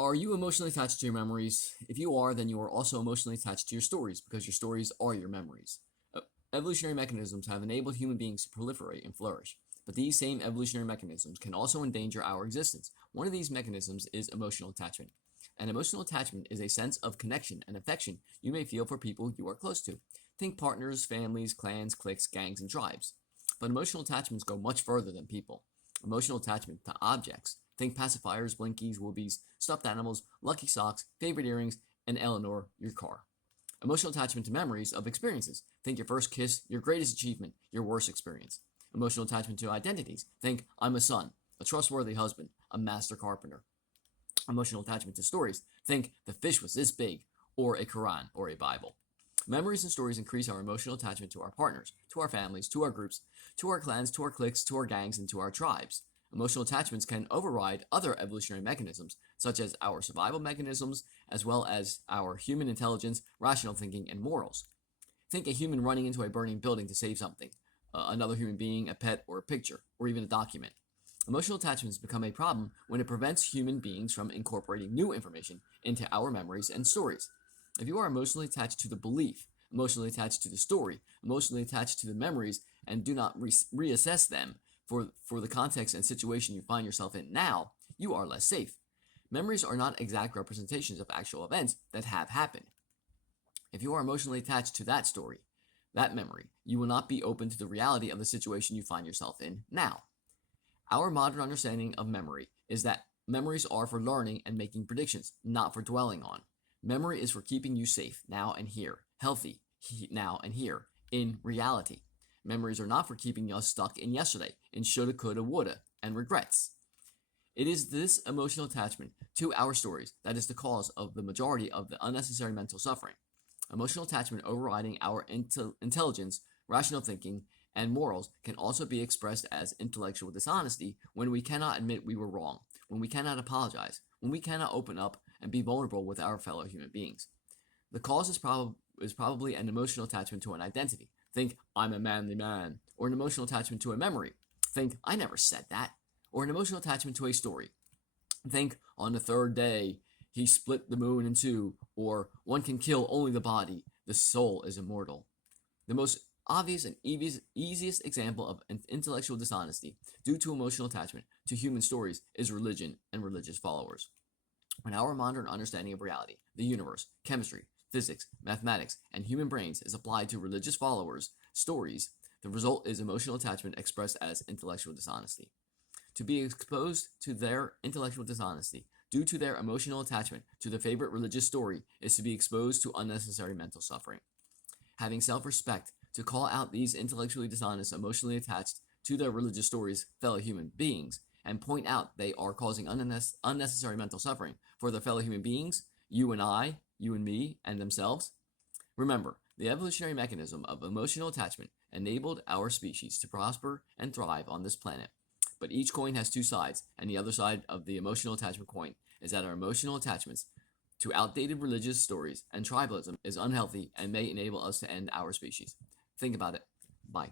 Are you emotionally attached to your memories? If you are, then you are also emotionally attached to your stories because your stories are your memories. Evolutionary mechanisms have enabled human beings to proliferate and flourish, but these same evolutionary mechanisms can also endanger our existence. One of these mechanisms is emotional attachment. And emotional attachment is a sense of connection and affection you may feel for people you are close to. Think partners, families, clans, cliques, gangs, and tribes. But emotional attachments go much further than people. Emotional attachment to objects. Think pacifiers, blinkies, wubies, stuffed animals, lucky socks, favorite earrings, and Eleanor, your car. Emotional attachment to memories of experiences. Think your first kiss, your greatest achievement, your worst experience. Emotional attachment to identities. Think I'm a son, a trustworthy husband, a master carpenter. Emotional attachment to stories. Think the fish was this big, or a Quran, or a Bible. Memories and stories increase our emotional attachment to our partners, to our families, to our groups, to our clans, to our cliques, to our gangs, and to our tribes. Emotional attachments can override other evolutionary mechanisms, such as our survival mechanisms, as well as our human intelligence, rational thinking, and morals. Think a human running into a burning building to save something, another human being, a pet, or a picture, or even a document. Emotional attachments become a problem when it prevents human beings from incorporating new information into our memories and stories. If you are emotionally attached to the belief, emotionally attached to the story, emotionally attached to the memories, and do not reassess them for the context and situation you find yourself in now, you are less safe. Memories are not exact representations of actual events that have happened. If you are emotionally attached to that story, that memory, you will not be open to the reality of the situation you find yourself in now. Our modern understanding of memory is that memories are for learning and making predictions, not for dwelling on. Memory is for keeping you safe now and here, healthy now and here, in reality. Memories are not for keeping us stuck in yesterday, in shoulda, coulda, woulda, and regrets. It is this emotional attachment to our stories that is the cause of the majority of the unnecessary mental suffering. Emotional attachment overriding our intelligence, rational thinking, and morals can also be expressed as intellectual dishonesty when we cannot admit we were wrong, when we cannot apologize, when we cannot open up and be vulnerable with our fellow human beings. The cause is probably an emotional attachment to an identity. Think, I'm a manly man. Or an emotional attachment to a memory. Think, I never said that. Or an emotional attachment to a story. Think, on the third day, he split the moon in two. Or, one can kill only the body. The soul is immortal. The most obvious and easiest example of intellectual dishonesty due to emotional attachment to human stories is religion and religious followers. When our modern understanding of reality, the universe, chemistry, physics, mathematics, and human brains is applied to religious followers' stories, the result is emotional attachment expressed as intellectual dishonesty. To be exposed to their intellectual dishonesty due to their emotional attachment to the favorite religious story is to be exposed to unnecessary mental suffering. Having self-respect to call out these intellectually dishonest, emotionally attached to their religious stories fellow human beings and point out they are causing unnecessary mental suffering for their fellow human beings, you and I, you and me, and themselves. Remember, the evolutionary mechanism of emotional attachment enabled our species to prosper and thrive on this planet. But each coin has two sides, and the other side of the emotional attachment coin is that our emotional attachments to outdated religious stories and tribalism is unhealthy and may enable us to end our species. Think about it. Bye.